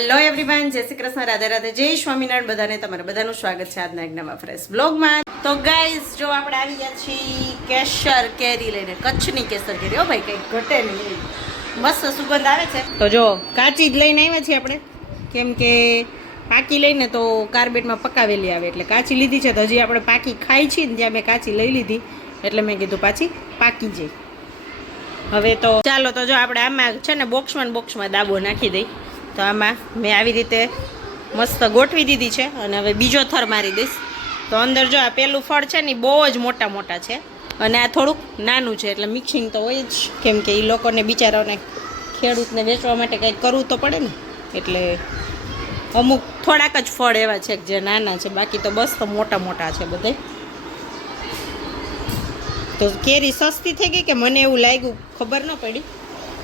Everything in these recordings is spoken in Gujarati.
હેલો એવરીવન જય શ્રી કૃષ્ણ, રાધે રાધે, જય સ્વામિનારાયણ, બધાને તમારે બધાનું સ્વાગત છે આજના એક નવા ફ્રેશ બ્લોગમાં તો ગાઈઝ જો આપણે આવી ગયા છીએ કેસર કેરી લઈને, કચ્છની કેસર કેરી, હો ભાઈ કંઈક ઘટે નહીં મસ્ત સુગંધ આવે છે. તો જો, કાચી જ લઈને આવ્યા છીએ આપણે. કેમ કે પાકી લઈને તો કાર્બેટમાં પકાવેલી આવે, એટલે કાચી લીધી છે. તો હજી આપણે પાકી ખાઈ છીએ ને ત્યાં મેં કાચી લઈ લીધી, એટલે મેં કીધું પાછી પાકી જઈ. હવે તો ચાલો, તો જો આપણે આમાં છે ને બોક્સમાં બોક્સમાં દાબો નાખી દઈ. તો આમાં મેં આવી રીતે મસ્ત ગોઠવી દીધી છે અને હવે બીજો થર મારી દઈશ. તો અંદર જો આ પેલું ફળ છે ને બહુ જ મોટા મોટા છે. અને આ થોડુંક નાનું છે, એટલે મિક્સિંગ તો હોય જ. કેમ કે એ લોકોને બિચારાઓને ખેડૂતને વેચવા માટે કંઈક કરવું તો પડે ને. એટલે અમુક થોડાક જ ફળ એવા છે જે નાના છે, બાકી તો બસ તો મોટા મોટા છે બધે. તો કેરી સસ્તી થઈ ગઈ કે મને એવું લાગ્યું? ખબર ન પડી.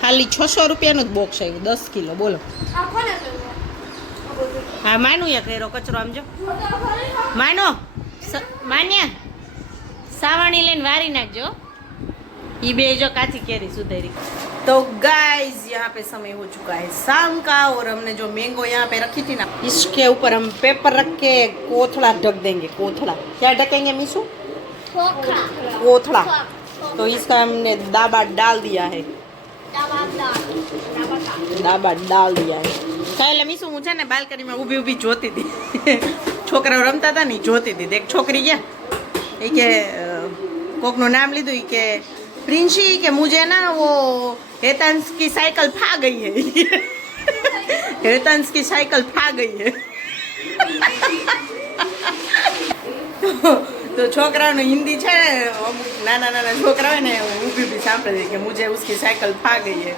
ખાલી છસો રૂપિયાનું જ બોક્સ આવ્યું દસ કિલો બોલો હા માનું યા કર્યો કચરો આમ જો માનો સ- માન્યા સાવાણી લઈને વારી નાખજો ये બે जो काची केरी सुधेरी तो गाइस यहाँ पे समय हो चुका है शाम का और हमने जो मैंगो यहाँ पे रखी थी ना इसके ऊपर हम पेपर रख के कोथड़ा ढक देंगे कोथड़ा क्या ढकेंगे मीशू खोखा कोथड़ा तो इसका हमने दाबा डाल दिया है ડાબા ડાલિયા કાલે મીસું હું છે ને બાલ્કનીમાં ઊભી ઊભી જોતી હતી. છોકરાઓ રમતા હતા ને જોતી હતી. એક છોકરી ગયા. એ કે કોકનું નામ લીધું. એ કે, પ્રિન્સી કે મુજે ના ઓ હેતાંશ કી સાયકલ ફા ગઈ હે. હેતાંશ કી સાયકલ ફા ગઈ હે. તો છોકરાનું હિન્દી છે ને નાના નાના છોકરા હોય ને, ઊભી ઊભી સાંભળે કે મુજે ઉસકી સાયકલ ફા ગઈ હે.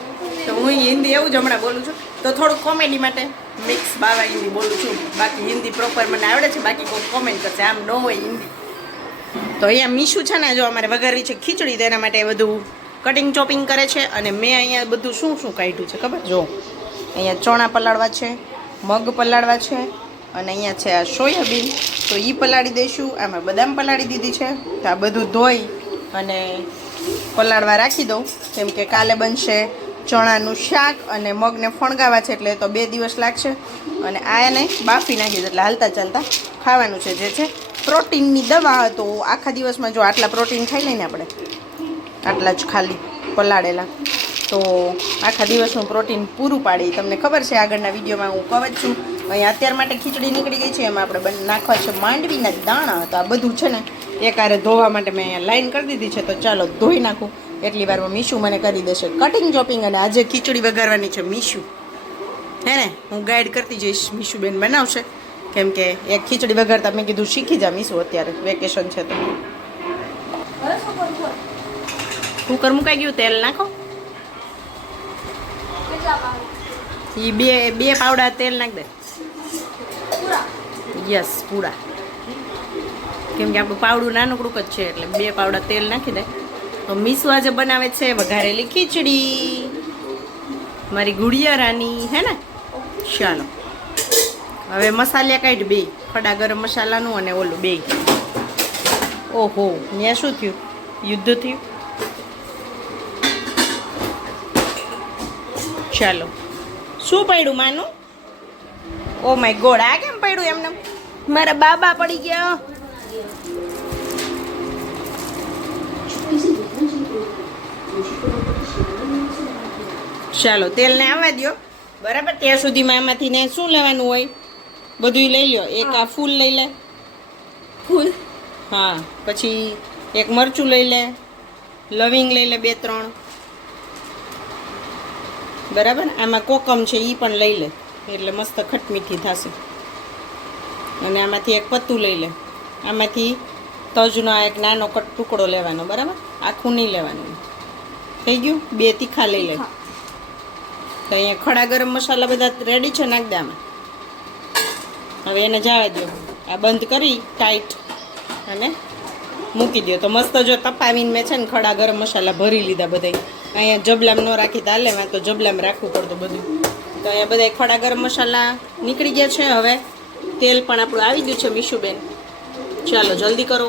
તો હું હિન્દી એવું જ હમણાં બોલું છું. તો થોડુંક કોમેડી માટે મિક્સ બાવા હિન્દી બોલું છું. બાકી હિન્દી પ્રોપર મને આવડે છે, બાકી કોઈ કોમેન્ટ કરશે. આમ ન હોય હિન્દી. તો અહીંયા મીશું છે ને, જો અમારે વઘારવી છે ખીચડી તેના માટે બધું કટિંગ ચોપિંગ કરે છે. અને મેં અહીંયા બધું શું શું કાઢ્યું છે ખબર? જો, અહીંયા ચણા પલાળવા છે, મગ પલાળવા છે, અને અહીંયા છે આ સોયાબીન. તો એ પલાળી દઈશું. આમાં બદામ પલાળી દીધી છે. તો આ બધું ધોઈ અને પલાળવા રાખી દઉં. કેમ કે કાલે બનશે. ચણાનું શાક અને મગને ફણગાવા છે એટલે તો બે દિવસ લાગશે. અને આ એને બાફી નાખી એટલે હાલતા ચાલતા ખાવાનું છે જે છે પ્રોટીનની દવા. તો આખા દિવસમાં જો આટલા પ્રોટીન ખાઈ લઈને આપણે આટલા જ ખાલી પલાળેલા. તો આખા દિવસનું પ્રોટીન પૂરું પાડી. તમને ખબર છે આગળના વિડીયોમાં હું જ છું. અહીંયા અત્યાર માટે ખીચડી નીકળી ગઈ છે. એમાં આપણે બંને નાખવા છે માંડવીના દાણા. તો આ બધું છે ને એકારે ધોવા માટે મેં અહીંયા લાઈન કરી દીધી છે. તો ચાલો ધોઈ નાખું. એટલી વારમાં મીશુ મને કરી દેશે. કટિંગ ચોપિંગ અને આજે ખીચડી વઘારવાની છે મીશુ. હે ને? હું ગાઈડ કરતી જઈશ મીશુબેન બનાવશે. કેમ કે એક ખીચડી વઘારતા મેં કીધું શીખી જા મીશુ અત્યારે. વેકેશન છે તો. કુકર મુકાઈ ગયું, તેલ નાખો. એ બે બે પાવડા તેલ નાખ દે. યસ પૂરા. કેમ કે આપણું પાવડું નાનકડું જ છે, એટલે બે પાવડા તેલ નાખી દે. તો મીસુ આજે બનાવે છે? વઘારેલી ખીચડી. મારી ગુડિયા રાની હે ને? ચાલો. હવે મસાલા કાઢ બે. ખડા ગરમ મસાલાનું અને ઓલું બે. ઓહો, ત્યાં શું થયું? યુદ્ધ થયું? ચાલો. શું પડ્યું માનું? ઓ માય ગોડ, આ કેમ પડ્યું એમને? મારા બાબા પડી ગયા. ચાલો તેલને આવવા દો બરાબર? ત્યાં સુધીમાં આમાંથી ને શું લેવાનું હોય? બધું લઈ લ્યો. એક આ ફૂલ લઈ લે. ફૂલ? હા પછી એક મરચું લઈ લે. લવિંગ લઈ લે બે ત્રણ. બરાબર? આમાં કોકમ છે એ પણ લઈ લે. એટલે મસ્ત ખટમીઠી થશે. અને આમાંથી એક પત્તું લઈ લે. આમાંથી તજનો એક નાનો કટ ટુકડો લેવાનો બરાબર? આખું નહીં લેવાનું. થઈ ગયું? બે તીખા લઈ લે. તો અહીંયા ખડા ગરમ મસાલા બધા રેડી છે નાખ દે હવે એને જવા દો આ બંધ કરી ટાઈટ અને મૂકી દો તો મસ્ત જો તપાવીને મેં છે ને ખડા ગરમ મસાલા ભરી લીધા બધાય. અહીંયા જબલામ ન રાખી તાલે માં તો જબલામ રાખવું પડતું બધું. તો અહીંયા બધા ખડા ગરમ મસાલા નીકળી ગયા છે. હવે તેલ પણ આપણું આવી ગયું છે મીશુબેન. ચાલો જલ્દી કરો.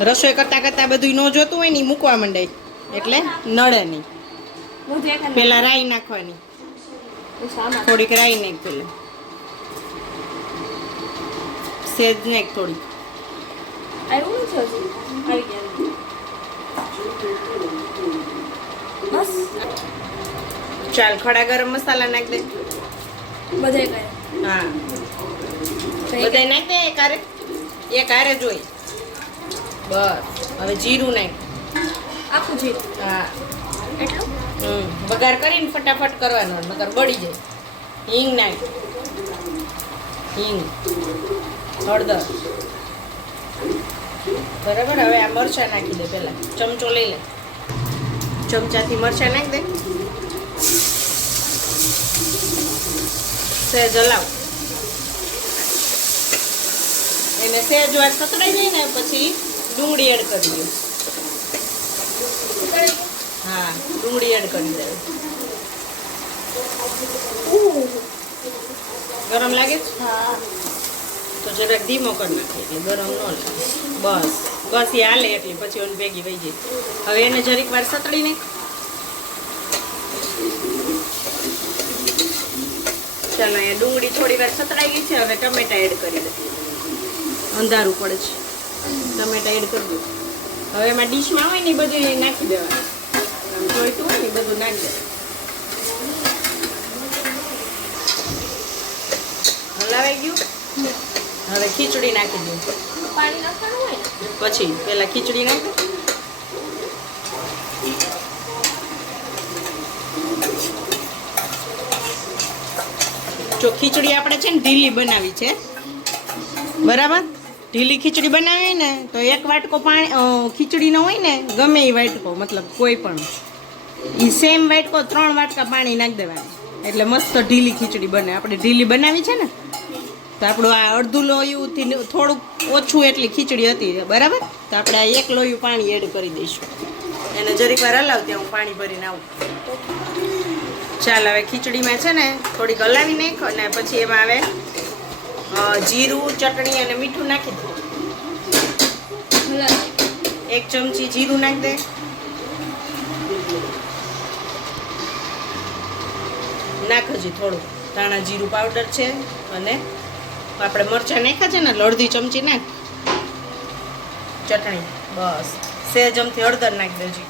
રસોઈ કરતાં કરતાં બધું ન જોતું હોય ને મૂકવા માંડે. એટલે નડે નહીં. પેલા રાઈ નાખવાની. થોડીક રાઈ નાખ પેલા. સેજ નાખ થોડીક. ચાલ ખડા ગરમ મસાલા નાખ દે. બધે હા. બધાય નાખ દે એક આરે એક આરે જોઈ. બસ. હવે જીરું નાખ આખું જીરું? હા. એટલું? હમ. વઘાર કરીને ફટાફટ કરવાનો નકર બળી જાય. હિંગ નાખ. હિંગ. હળદર. બરાબર? હવે આ મરચાં નાખી દે પહેલાં. ચમચો લઈ લે. ચમચાથી મરચાં નાખ દે. સહેજ હલાવ. એને સહેજ વાર સતરાઈ જાય ને પછી ડુંગળી એડ કરી દે. હા ડુંગળી એડ કરી દઉં ગરમ લાગે છે? હા તો જરાક ધીમો કરી નાખે એટલે ગરમ ન લાગે. બસ બસ એ હાલે એટલે પછી ઓન ભેગી વહી જાય. હવે એને જરીક વાર સતળીને. ચાલો, અહીંયા ડુંગળી થોડી વાર સતળાઈ ગઈ છે, હવે ટમેટા એડ કરી દે. અંધારું પડે છે. ટમેટા એડ કરી દો. હવે એમાં ડીશમાં હોય ને એ બધું એ નાખી દેવાનું. આમ જોઈતું હોય ને એ બધું નાખી દેવાનું. હલાવાઈ ગયું? હવે ખીચડી નાખી દઉં. પાણી નાખવાનું હોય પછી પેલા ખીચડી નાખો જો ખીચડી આપણે છે ને ઢીલી બનાવી છે. બરાબર? ઢીલી ખીચડી બનાવી ને, તો એક વાટકો પાણી ખીચડીનો હોય ને, ગમે એ વાટકો, મતલબ કોઈ પણ. એ સેમ વાટકો ત્રણ વાટકા પાણી નાખી દેવાનું. એટલે મસ્ત ઢીલી ખીચડી બને. આપણે ઢીલી બનાવી છે ને, તો આપણું આ અડધું લોયુંથી થોડુંક ઓછું એટલી ખીચડી હતી, બરાબર? તો આપણે આ એક લોયું પાણી એડ કરી દઈશું. એને જરીક વાર હલાવ ત્યાં હું પાણી ભરીને આવું. ચાલ, હવે ખીચડીમાં છે ને, થોડીક હલાવી નાખ અને પછી એમાં આવે જીરું, ચટણી અને મીઠું નાખી દે. એક ચમચી જીરું નાખ દે. નાખો જી થોડું. ધાણા જીરું પાવડર છે અને આપણે મરચાં નાખ્યા છે ને અડધી ચમચી નાખ. ચટણી. બસ. સેજ અમથી હળદર નાખી દેજી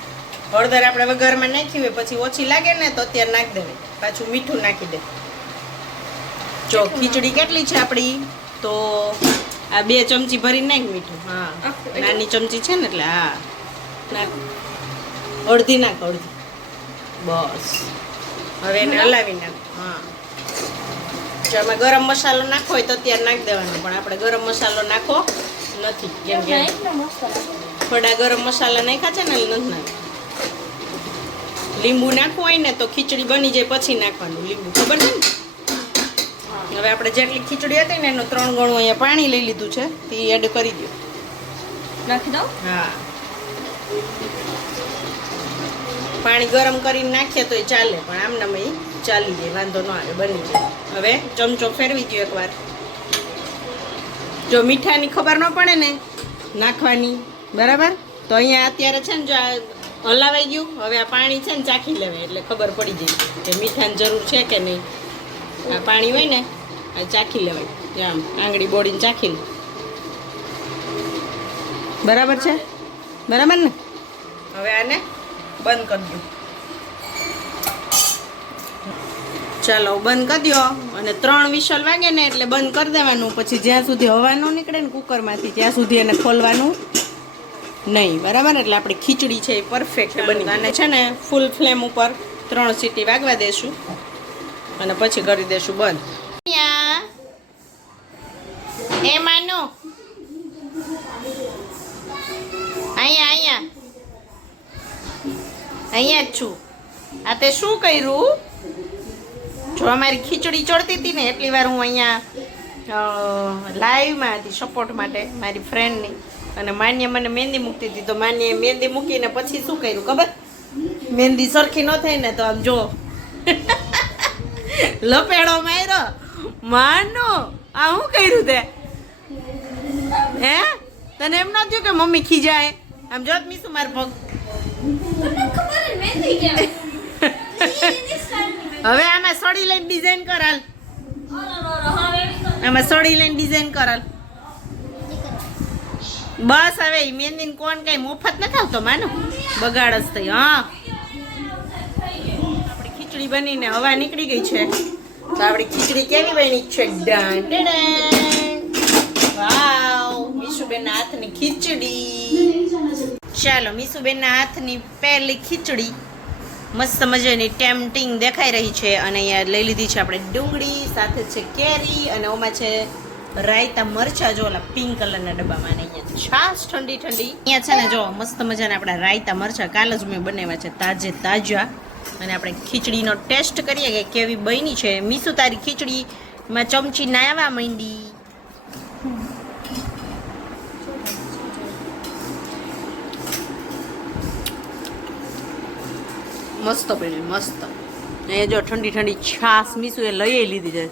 હળદર આપણે વઘારમાં નાખી હોય, પછી ઓછી લાગે ને, તો અત્યારે નાખ દેવી. પાછું મીઠું નાખી દે. જો ખીચડી કેટલી છે આપણી? તો આ બે ચમચી ભરી નાખ મીઠું. હા. નાની ચમચી છે ને એટલે હા. નાખ. અડધી નાખ અડધી. બસ. હવે એને હલાવી નાખ. હા. જો આમાં ગરમ મસાલો નાખો હોય તો અત્યારે નાખી દેવાનો પણ આપણે ગરમ મસાલો નાખો નથી કેમ કે. થોડા ગરમ મસાલા નાખ્યા છે ને એટલે નથી નાખ્યા લીંબુ નાખવું હોય ને તો ખીચડી બની જાય પછી નાખવાનું. લીંબુ ખબર છે ને? હવે આપણે જેટલી ખીચડી હતી ને એનું ત્રણ ગણું અહીંયા પાણી લઈ લીધું છે તે એડ કરી દો નાખી દઉં? હા. પાણી ગરમ કરીને નાખીએ તો એ ચાલે પણ આમનામ એ ચાલી જાય વાંધો ન આવે બની જાય. હવે ચમચો ફેરવી દો એકવાર. જો મીઠાની ખબર ન પડે ને નાખવાની બરાબર? તો અહીંયા અત્યારે છે ને જો આ હલાવાઈ ગયું હવે આ પાણી છે ને ચાખી લેવાય એટલે ખબર પડી જાય કે મીઠાની જરૂર છે કે નહીં. આ પાણી હોય ને આ ચાખી લેવાય. આમ આંગળી બોડીને ચાખી લે. બરાબર છે? બરાબર ને? હવે આને બંધ કરી દો. ચાલો બંધ કરી દો. અને ત્રણ વિશલ વાગે ને એટલે બંધ કરી દેવાનું. પછી જ્યાં સુધી હવા ન નીકળે ને કુકરમાંથી ત્યાં સુધી એને ખોલવાનું નહીં. બરાબર? એટલે આપણી ખીચડી છે એ પરફેક્ટ બની અને છે ને ફૂલ ફ્લેમ ઉપર ત્રણ સીટી વાગવા દેશું. અને પછી કરી દેશું બંધ. એ માનો. અહીંયા અહીંયા. અહીંયા જ છું. આ તે શું કર્યું? જો અમારી ખીચડી ચડતી હતી ને, એટલી વાર હું અહીંયા લાઈવમાં હતી સપોર્ટ માટે, મારી ફ્રેન્ડની અને માન્ય મને મહેંદી મૂકતી હતી. તો માન્ય મહેંદી મૂકીને પછી શું કર્યું, ખબર? મહેંદી સરખી ન થઈ ને તો આમ જો. લપેડો માર્યો. માનો, આ શું કર્યું તે? હે? તને એમ ન થયું કે મમ્મી ખીજાય? આમ જોત મીસું માર પગ. મહેંદી મહેંદી. હવે આમાં સડી લઈને ડિઝાઇન કરાલ. આમાં સડી લઈને ડિઝાઇન કરાલ. બસ હવે ઈ કોણ કઈ મફત નથી આવતો માનો? બગાડ જ થઈ હા. આપણી ખીચડી બનીને હવા નીકળી ગઈ છે. તો આપણી ખીચડી કેવી બની છે? ડન ડન વાવ. મીશુબેનના હાથની ખીચડી. ચાલો મીશુબેનના હાથની પહેલી ખીચડી મસ્ત મજાની ટેમ્પટિંગ દેખાઈ રહી છે અને અહીંયા લઈ લીધી છે આપણે ડુંગળી, સાથે છે કેરી અને ઓમાં છે રાયતા મરચા. જો ઓલા પિંક કલરના ડબ્બામાં અહીંયા છાશ ઠંડી ઠંડી. અહીંયા છે ને જો મસ્ત મજાના આપણા રાયતા મરચા. કાલ જ મેં બનાવ્યા છે તાજે તાજા. અને આપણે ખીચડીનો ટેસ્ટ કરીએ કે કેવી બની છે. મીસુ તારી ખીચડીમાં ચમચી નાવા માંડી. મસ્ત બની મસ્ત. અહીંયા જો ઠંડી ઠંડી છાશ એ લઈ લીધી છે.